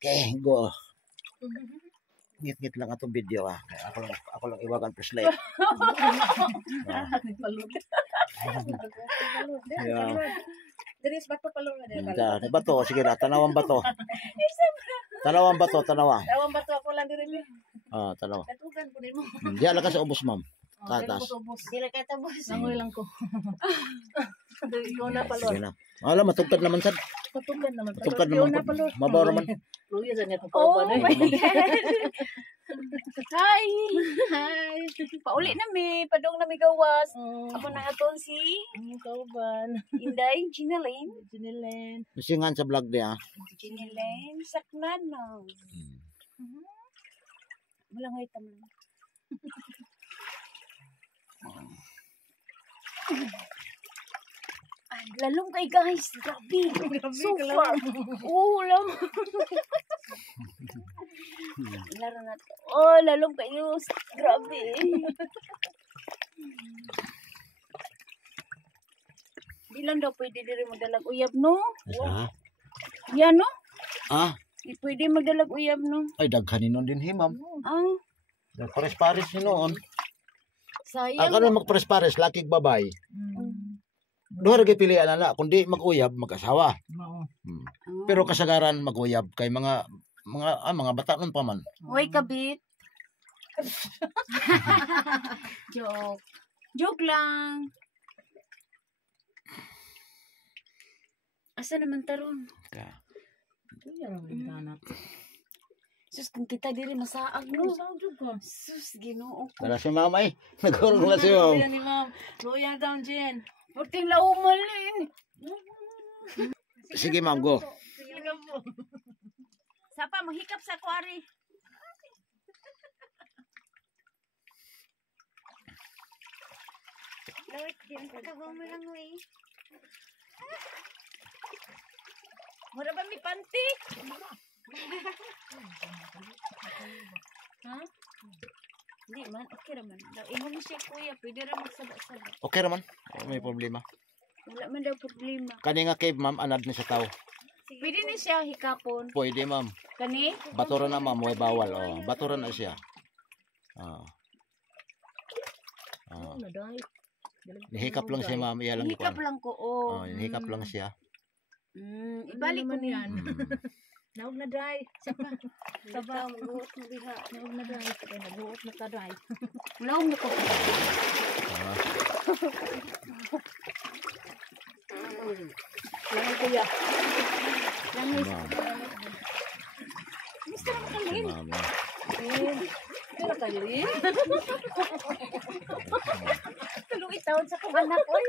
Okay, go. Ngit-ngit lang atong video ah. Ako lang iwagan flashlight. Yeah. Diris bato palong na din. Bato, sige na, tanawang bato. Tanawang bato, tanawa. Tawang bato ako lang diri. Ah, tanawa. Katugan ko din mo. Di ala ka sa ubos, ma'am. Tatas. Dili ka tabos. Nangoy lang ko. Ikaw na palon. Sige na. Alam, matugtad naman sad. Patugan naman. Matugtad naman. Mabaw naman. Luya sa niya Oh kauban. my God. Hi. Hi. Pauli na mi, padong na mi gawas. Ako na aton si Kauban. Inday Ginelaine. Jinilen. Masingan sa vlog niya. Ginelaine Saknanaw. Malangay taman. Ay, lalong kay guys. Grabe. So far. Oh, lam. Laro na to. Oh, lalong kayo. Grabe. Di lang daw pwede diri magdalag uyab, no? Asa? Yan, no? Ah, Di pwede magdalag uyab, no? ay daghanin nun din himam. Ah, Pares-pares ni noon. sayang. Ako na magpares-pares, lakig babay. Duha ra pilian na kundi mag-uyab mag-asawa. Hmm. Pero kasagaran mag-uyab kay mga bata nun pa man. Uy, kabit. Joke. Joke lang. Asa naman taron? Sus, kung kita diri masaag, no? Sus, ginoo ko. Dala si mama eh. Nagurong na siya. Luya ni ma'am. Luya down Jen. Puting laumal eh. Sige ma'am, go. Sapa, mahikap sa kwari. Lawit din. Kagawin mo lang, wey. Mura ba may panty? Ha? Hindi man, okay naman. Imo mo siya kuya, pwede rin magsaba-saba. Okay naman. May problema. Wala man daw problema. Kani nga cave ma'am, anad ni sa tao. Pwede na siya hikapon. Pwede ma'am. Kani? Baturan na ma'am, way bawal. Oh, baturan na siya. Ah. Ah. Nihikap lang siya ma'am, iya lang Hikap ikuan. lang ko, oh. Oh, nihikap lang siya. Ibalik ko niyan. Naog na dry. Sapa. Sabaw, buot mo diha. Naog na dry. Nabuot na ka dry. Wala mo ko. Ah. Langan kuya. Langis. Ma'am. Gusto naman kalin. Ma'am. Pero kayo eh. Tulong itawad sa kong anak. Oy.